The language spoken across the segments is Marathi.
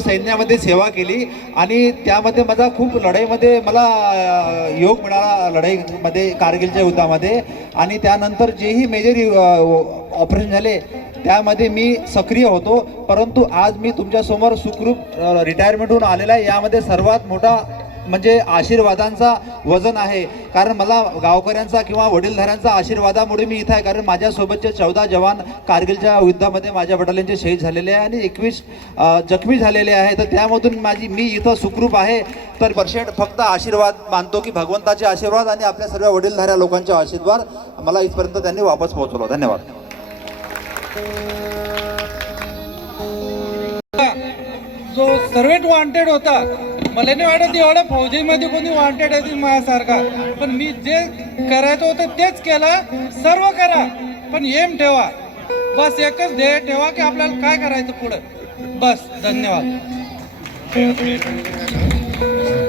सैन्यामध्ये सेवा केली आणि त्यामध्ये माझा खूप लढाईमध्ये मला योग मिळाला, लढाईमध्ये कारगिलच्या युद्धामध्ये. आणि त्यानंतर जेही मेजर ऑपरेशन झाले त्यामध्ये मी सक्रिय होतो. परंतु आज मी तुमच्यासमोर सुखरूप रिटायरमेंट होऊन आलेला आहे. यामध्ये सर्वात मोठा म्हणजे आशीर्वादांचा वजन आहे, कारण मला गावकऱ्यांचा किंवा वडीलधाऱ्यांचा आशीर्वादामुळे मी इथं आहे. कारण माझ्यासोबतचे 14 जवान कारगिलच्या युद्धामध्ये माझ्या वडिलांचे शहीद झालेले आहे आणि 21 जखमी झालेले आहे. तर त्यामधून मी इथं सुखरूप आहे. तर पर्सेंट फक्त आशीर्वाद मानतो की भगवंताचे आशीर्वाद आणि आपल्या सर्व वडीलधाऱ्या लोकांचे आशीर्वाद मला इथपर्यंत त्यांनी वापस पोहोचवलं. धन्यवाद. जो सर्वेट वॉन्टेड होता, मला नाही वाटत एवढ्या फौजीमध्ये कोणी वॉन्टेड आहे माझ्यासारखा. पण मी जे करायचं होतं तेच केलं. सर्व करा पण एम ठेवा, बस एकच ध्येय ठेवा की आपल्याला काय करायचं पुढं, बस. धन्यवाद.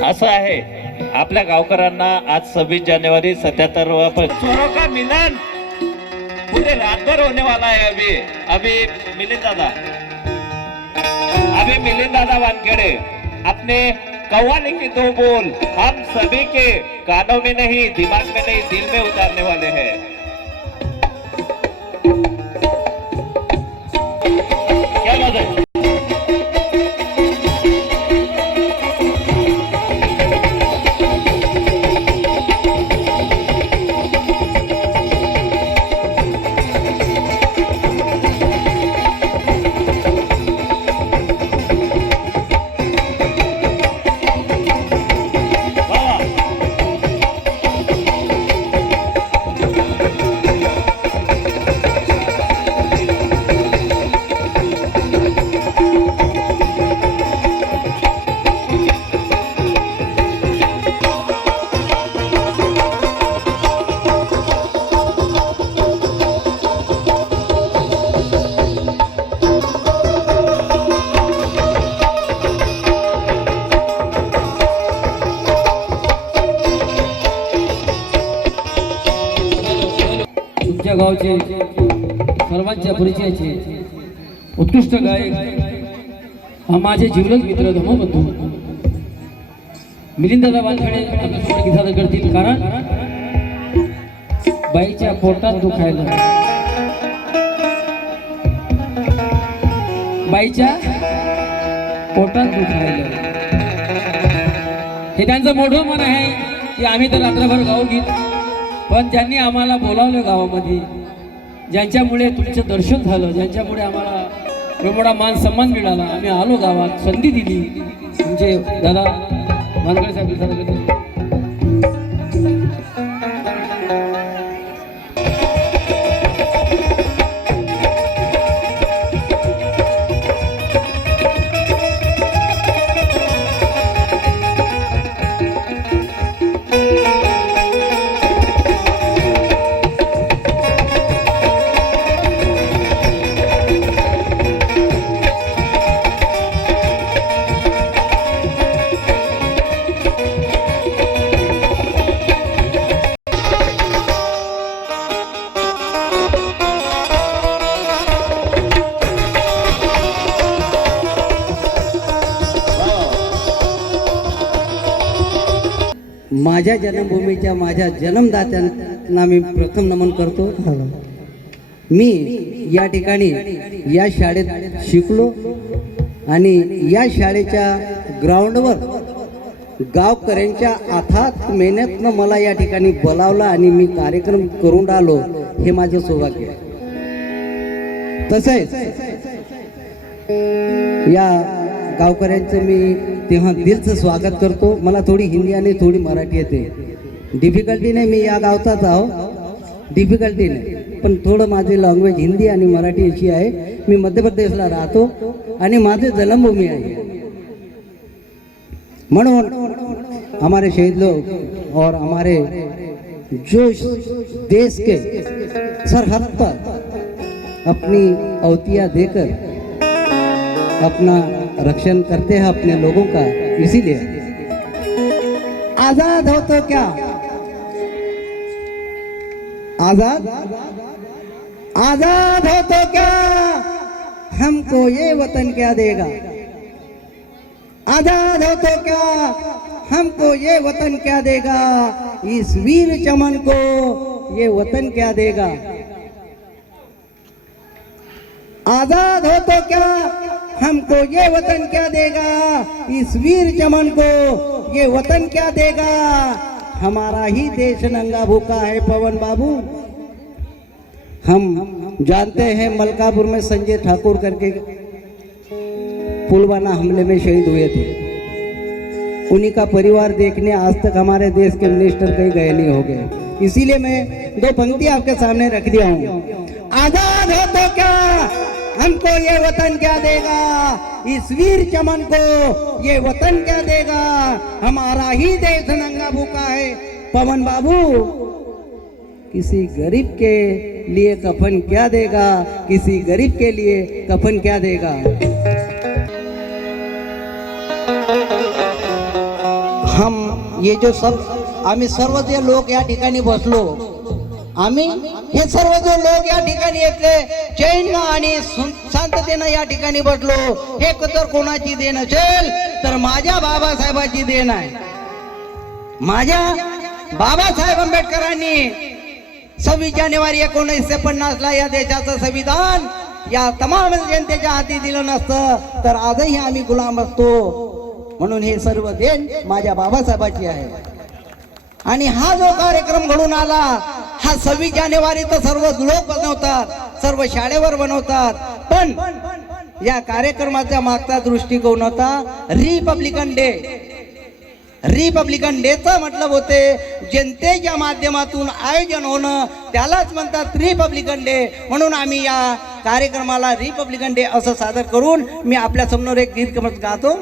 असं आहे आपल्या गावकऱ्यांना आज 26 जानेवारी 77वां चोरों का मिलन पूरे रात भर होने वाला है. अभी मिलिंद दादा वानखेड़े अपने कव्वाली के 2 बोल हम सभी के कानों में नहीं, दिमाग में नहीं, दिल में उतारने वाले हैं. क्या बात है. गावचे सर्वांच्या परिचयाचे उत्कृष्ट गायक हा माझे जीवलग मित्र धर्मबंधू मिलिंददादा वानखेडे आपल्यासोबत गीत सादर करतील. कारण बाईच्या पोटात दुखायला, बाईच्या पोटात दुखायला हे त्यांचं मोठं मन आहे की आम्ही तर रात्रभर गाऊ गीत, पण ज्यांनी आम्हाला बोलावलं गावामध्ये, ज्यांच्यामुळे तुमचं दर्शन झालं, ज्यांच्यामुळे आम्हाला एवढा मान सन्मान मिळाला, आम्ही आलो गावात, संधी दिली, तुमचे दादा वानखेडे साहेब. माझ्या जन्मभूमीच्या माझ्या जन्मदात्यांना मी प्रथम नमन करतो. मी या ठिकाणी या शाळेत शिकलो आणि या शाळेच्या ग्राउंडवर गावकऱ्यांच्या अथाक मेहनतनं मला या ठिकाणी बोलावलं आणि मी कार्यक्रम करून आलो, हे माझं सौभाग्य आहे. तसेच या गावकऱ्यांचं मी तेव्हा दिलचं स्वागत करतो. मला थोडी हिंदी आणि थोडी मराठी येते. डिफिकल्टी नाही, मी या गावचाच आहो, डिफिकल्टी नाही, पण थोडं माझी लँग्वेज हिंदी आणि मराठी अशी आहे. मी मध्य प्रदेशला राहतो आणि माझी जन्मभूमी आहे. म्हणून हमारे शहीद लोग और हमारे जो देश के सरहद पर अपनी अवतियाँ देकर अपना रक्षण करते हैं अपने लोगों का, इसीलिए आजाद हो तो क्या, आजाद आजाद हो तो क्या, हमको ये वतन क्या देगा. आजाद हो तो क्या हमको ये वतन क्या देगा, इस वीर चमन को ये वतन क्या देगा। आजाद हो तो क्या हमको ये वतन क्या देगा, इस वीर चमन को ये वतन क्या देगा। हमारा ही देश नंगा भूखा है पवन बाबू। हम जानते हैं मलकापुर में संजय ठाकुर करके पुलवामा हमले में शहीद हुए थे। उन्हीं का परिवार देखने आज तक हमारे देश के मिनिस्टर कहीं गए नहीं हो गए। इसीलिए मैं दो पंक्ति आपके सामने रख दिया हूँ। आजाद हो तो क्या हमको ये वतन क्या देगा, इस वीर चमन को ये वतन क्या देगा। हमारा ही देश नंगा भूखा है पवन बाबू। किसी गरीब के लिए कफन क्या देगा, किसी गरीब के लिए कफन क्या देगा। हम ये जो सब आम्ही सर्व जे लोक या ठिकाणी बसलो, आम्ही हे सर्व जे लोक या ठिकाणी येतले चैन आणि शांततेनं या ठिकाणी बसलो, हे तर कोणाची देण असेल तर माझ्या बाबासाहेबांची देण आहे। माझ्या बाबासाहेब आंबेडकरांनी 26 जानेवारी 1950 ला या देशाचं संविधान या तमाम जनतेच्या हाती दिलं नसतं तर आजही आम्ही गुलाम असतो। म्हणून हे सर्व देण माझ्या बाबासाहेबांची आहे। आणि हा जो कार्यक्रम घडून आला, हा 26 जानेवारी तर सर्व लोक बनवतात, सर्व शाळेवर बनवतात, पण या कार्यक्रमाचा मागचा दृष्टिकोन होता रिपब्लिकन डे। रिपब्लिकन डेचा मतलब होते जनतेच्या माध्यमातून आयोजन होणं, त्यालाच म्हणतात रिपब्लिकन डे। म्हणून आम्ही या कार्यक्रमाला रिपब्लिकन डे असं सादर करून मी आपल्या समोर एक गीत गातो।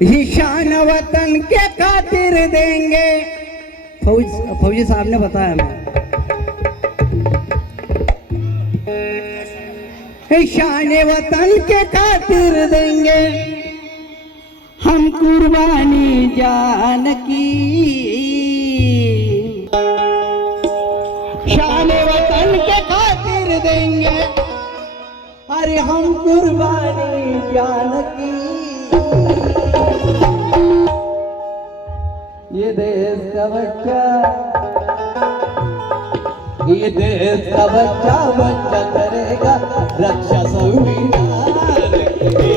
ही शान वतन के खातिर देंगे। फौजी साहब ने बताया हमें। शान वतन के खातिर देंगे हम कुर्बानी जान की। शान वतन के खातिर देंगे अरे हम कुर्बानी जान की। ये देश का बच्चा, ये देश का बच्चा बच्चा करेगा रक्षा संविधान की।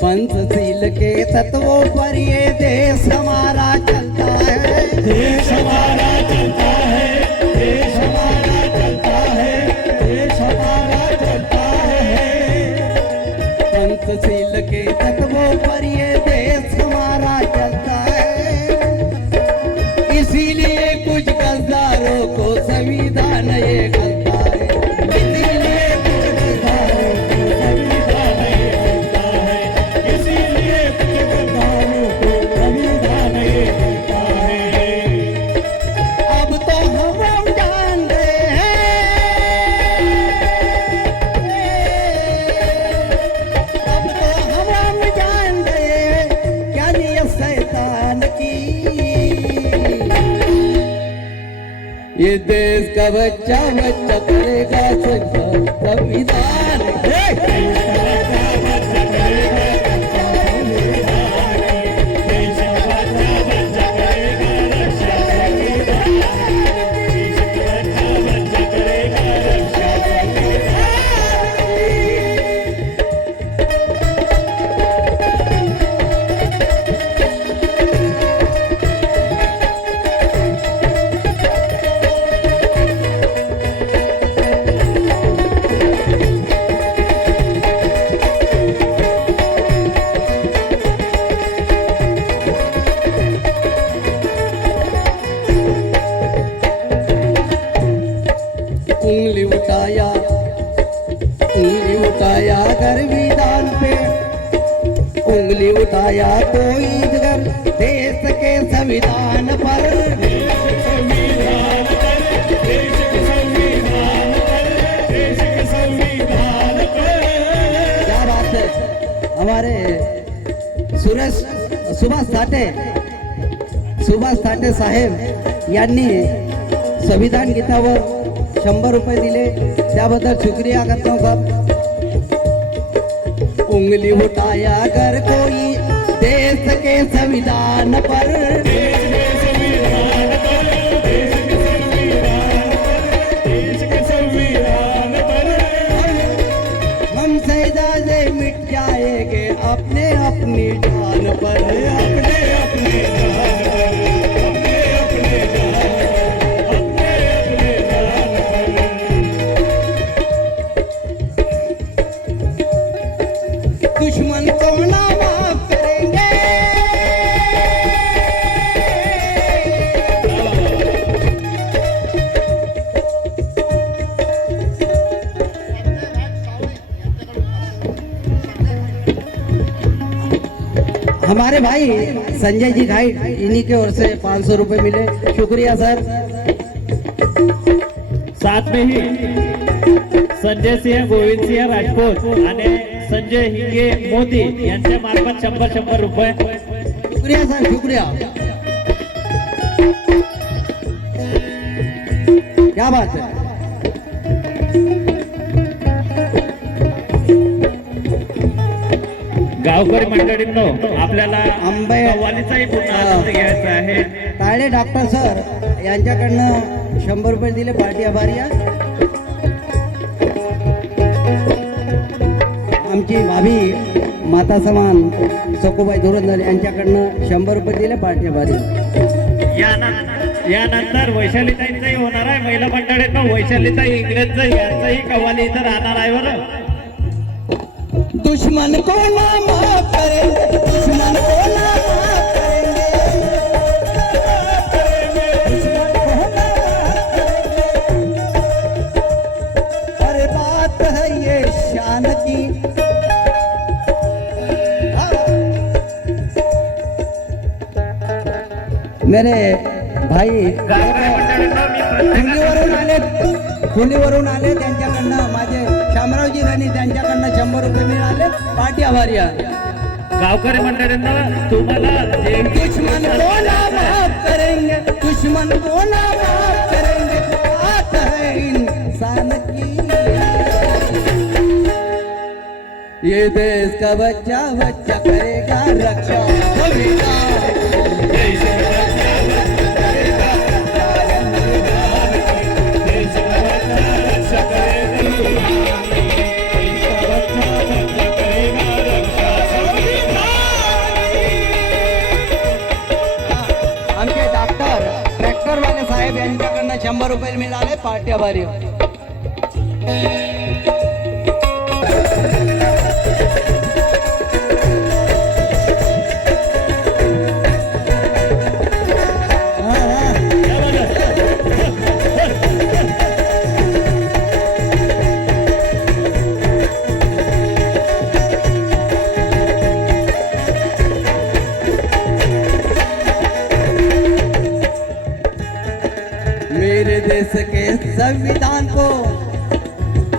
पंचशील के तत्वों पर ये देश हमारा चलता है। देश हमारा चलता है, देश हमारा चलता है, देश हमारा चलता है। पंचशील के तत्वों पर ये देश हमारा चलता है। इसीलिए कुछ गद्दारों को संविधान ये गलता है। इसीलिए कुछ गद्दारों को संविधान ये गलता है। इसीलिए कुछ गद्दारों को संविधान ये गलता है। अब तो हम जान गए हैं, अब तो हम जान गए क्या नियत शैतान की। ये देश का बच्चा बच्चा करेगा संविधान। उठाया कोई जिगर देश के संविधान पर। क्या बात है। हमारे सुभाष साठे साहेब यांनी संविधान गीतावर 100 रुपये दिले, त्याबद्दल शुक्रिया करता हूँ साहब। उंगली उठाया अगर कोई देश के संविधान पर, हम सजदे मिट जाएंगे अपने अपनी जान पर, अपने अपने जान दुश्मन को ना माफ करेंगे। हमारे भाई संजय जी घाई, इन्हीं के ओर से 500 रुपए मिले, शुक्रिया सर। साथ में ही संजय सिंह गोविंद सिंह राजपूत आणि संजय हिंगे मोदी यांच्या मार्फत 100 रुपये। शुक्रिया सर, शुक्रिया। क्या बात है। गावकरी मंडळींनो, आपल्याला आंबे कव्वालीचाही पूर्ण आनंद घ्यायचा आहे। ताळे डॉक्टर सर यांच्याकडनं 100 रुपये दिले, पार्टी आभारी आहे। आमची भाभी माता समान सकोबाई धुरंधर यांच्याकडनं 100 रुपये दिले, पार्टी आभारी आहे। यानंतर वैशालीताईंचाही होणार आहे। महिला मंडळींनो, वैशालीताई इंग्रजचं यांचंही कव्वाली इथं राहणार आहे बरं। दुश्मन को ना माफ करेंगे, दुश्मन को ना माफ करेंगे, दुश्मन को ना माफ करेंगे। अरे बात है ये शान की। मेरे भाई कुंडीवरून आले, त्यांच्याकडनं माझे शामरावजी राणी त्यांच्याकडनं 100 रुपये मिळाले, पार्टी आभारी आहे। गावकरी मंडळींना तुम्हाला जे दुश्मन को ना माफ करेंगे, दुश्मन को ना माफ करेंगे, बात है इंसान की। ये देश का बच्चा बच्चा करेगा रक्षा, आमचे डॉक्टर ट्रॅक्टरवाले साहेब यांच्याकडनं 100 रुपये मिळाले, पार्टी आभारी आहे।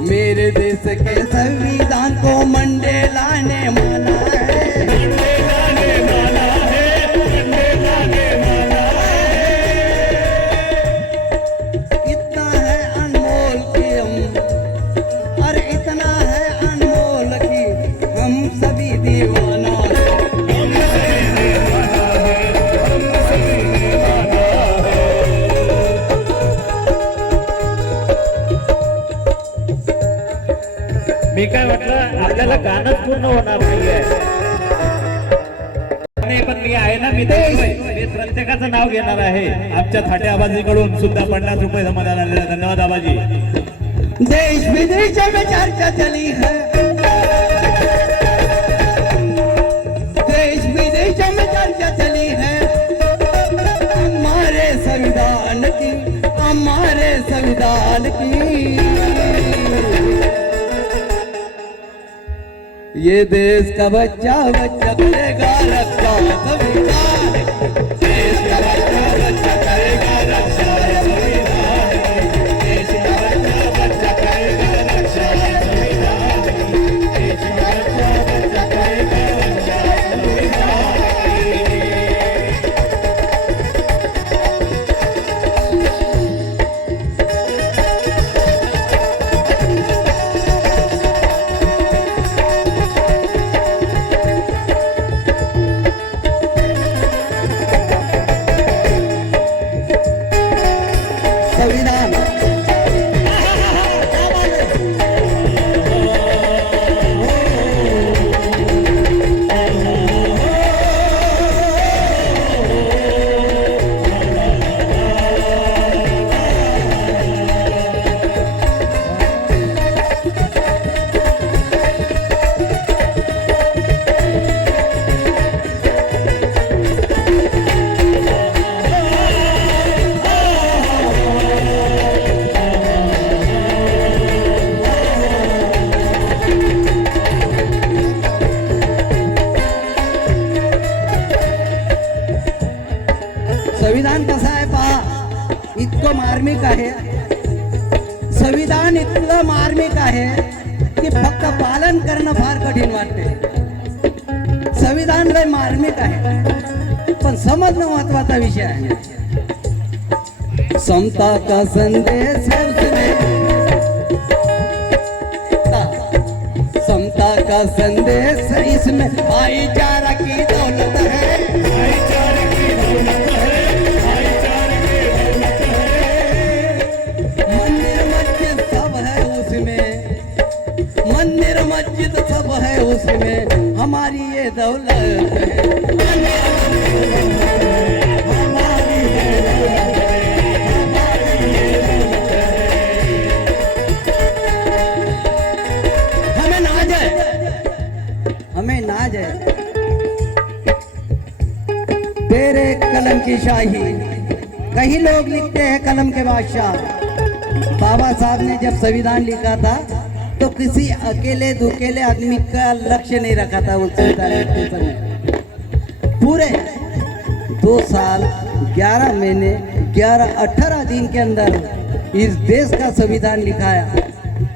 मेरे देश के संविधान को मंडेला ने माना है, इतना है अनमोल कि हम, अरे इतना है अनमोल कि हम सभी दीवाना है। मी काय म्हटलं, आपल्याला गाणंच पूर्ण होणार नाहीये, पण मी आहे ना, मी प्रत्येकाचं नाव घेणार आहे। आमच्या थाटे आबाजीकडून सुद्धा 50 रुपये समाधान आलेला, धन्यवाद आबाजी। देश विदेश में चर्चा चली है, देश विदेश में चर्चा चली है, हमारे संविधान की, हमारे संविधान की। ये देश का बच्चा बच्चा करेगा संविधान, देश का बच्चा बच्चा करेगा रक्षा संविधान, देश का बच्चा बच्चा करेगा रक्षा संविधान, देश का बच्चा बच्चा करेगा रक्षा संविधान। संविधान संविधान कसं आहे पहा, इतकं मार्मिक आहे. संविधान इतकं मार्मिक आहे की फक्त पालन करणं फार कठीण वाटते. संविधान लय मार्मिक आहे पण समजणं महत्वाचा विषय आहे. समता का संदेश है उसमें, समता का संदेश है इसमें, भाईचारा की दौलत है, भाईचारे की दौलत है, भाईचारे की दौलत है. मंदिर मस्जिद सब है उसमें, मंदिर मस्जिद सब है उसमें, हमारी ये दौलत है. हमारी ये दौलत है, हमारी ये दौलत है. हमें नाज है, हमें नाज है तेरे कलम की शाही. कई लोग लिखते हैं कलम के बादशाह. बाबा साहब ने जब संविधान लिखा था तो किसी अकेले दुकेले आदमी का लक्ष्य नहीं रखा था उस संविधान लिखते समय. पूरे 2 साल 11 महीने 18 दिन के अंदर इस देश का संविधान लिखाया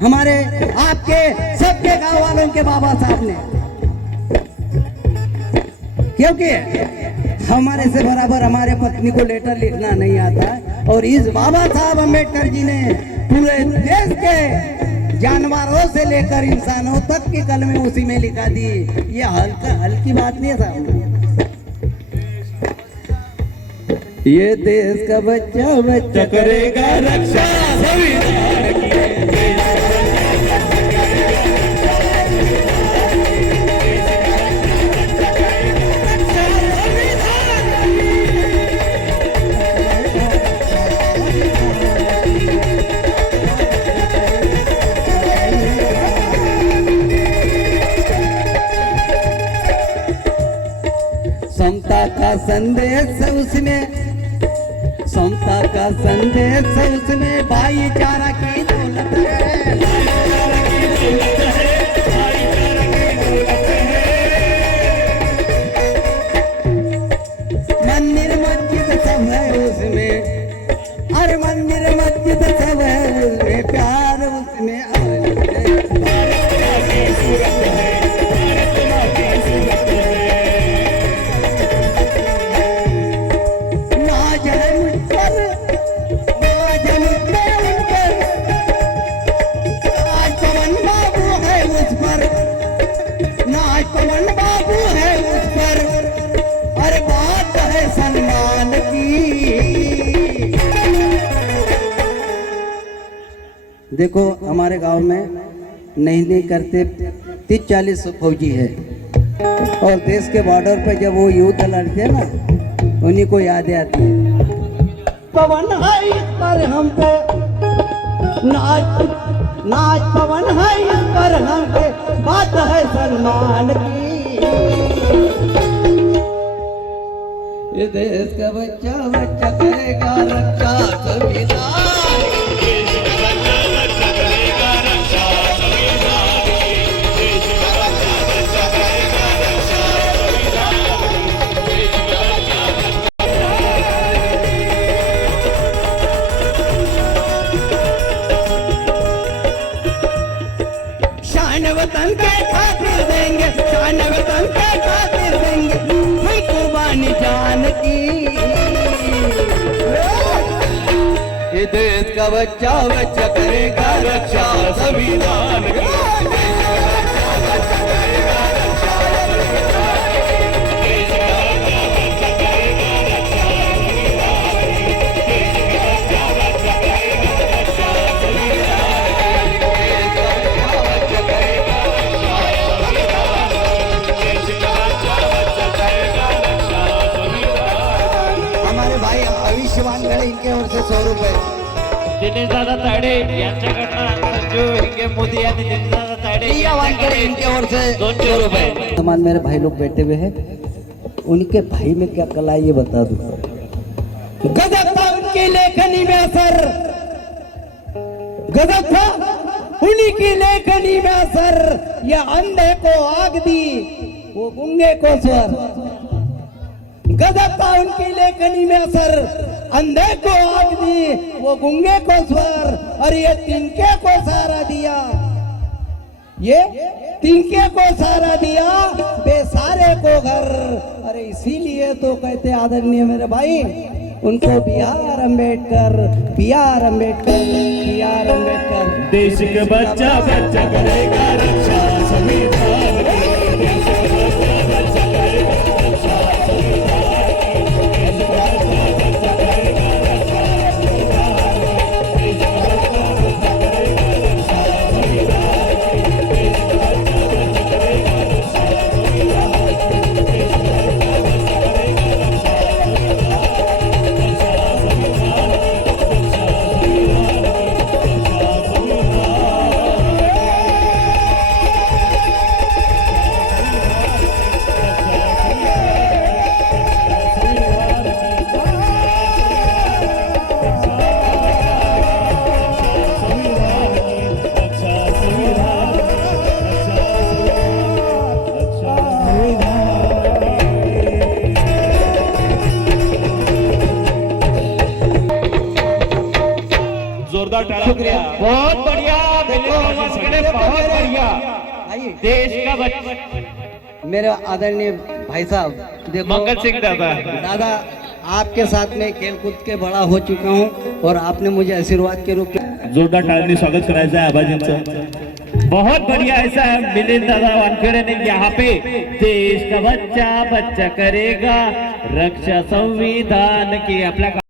हमारे आपके सबके गांव वालों के बाबा साहब ने. क्योंकि हमारे से बराबर हमारे पत्नी को लेटर लिखना नहीं आता और इस बाबा साहब अम्बेडकर जी ने पूरे देश के जानवरों से लेकर इंसानों तक की कलमें उसी में लिखा दी. ये हल्की बात नहीं है साहब. ये देश का बच्चा बच्चा करेगा रक्षा संविधान की. समता का संदेश है उसमें, समता का संदेश है उसमें, भाईचारा की दौलत है, भाईचारा की दौलत है, भाईचारा की दौलत है. मंदिर मस्जिद सब है उसमें, अरे मंदिर मस्जिद सब है उसमें, प्यार उसमें भारत माँ की सूरत है, भारत माँ की सूरत है. पवन बाबू है उस पर, अरे बात है सन्मान की. देखो हमारे गांव में नहीं करते 30-40 फौजी है और देश के बॉर्डर पे जब वो युद्ध लड़ते ना उन्हीं को याद आती है. पवन है इस पर हम पे नाच, नाच पवन है इस पर हम पे, बात है सन्मान की. ये देश का बच्चा बच्चा करेगा रक्षा संविधान. बच्चा बच्चा करेगा रक्षा संविधान हमारे भाई आयुष्मान गड़े इनके ओर से 100 रुपए दिनेशदादा तायडे यांच्याकडनं संजू हिंगे मोदी यांनी दिनेशदादा तायडे प्रिया वानखेडे इनके ओर से 200 रुपये वर्तमान मेरे भाई लोग बैठे हुए हैं, उनके भाई में क्या कला है ये बता दूं। गजब था उनकी लेखनी में असर, गजब था उन्हीं की लेखनी में असर, ये अंधे को आग दी वो गूंगे को स्वर। गजब था उनकी लेखनी में असर, अंधे को आग दी वो गूंगे को स्वर, और ये तिनके को सहारा दिया, ये तिनके को सहारा दिया बेसारे को घर। अरे इसीलिए तो कहते आदरणीय मेरे भाई उनको बिहार अंबेडकर, बिहार अंबेडकर, बिहार अंबेडकर। देश का बच्चा बच्चा करेगा रक्षा संविधान की। देश का बच्चा बच्चा करेगा रक्षा संविधान की। देश का बच्चा बच्चा करेगा रक्षा संविधान की। देश का बच्चा बच्चा करेगा रक्षा संविधान की। देश का बच्चा बच्चा करेगा रक्षा संविधान की। देश का बच्चा बच्चा करेगा रक्षा जोरदार शुक्रिया। बहुत बढ़िया दिनेश वानखेडे, बहुत बढ़िया। आइए देश का बच्चा मेरे आदरणीय भाई साहब, देखो मंगल सिंह दादा दादा आपके साथ में खेल कूद के बड़ा हो चुका हूँ और आपने मुझे आशीर्वाद के रूप में जोरदार टाळ्यांनी स्वागत करायचं आहे आबाजींचं। बहुत बढ़िया ऐसा है मिलिंद दादा वानखेड़े ने यहाँ पे देश का बच्चा बच्चा करेगा रक्षा संविधान की आपल्या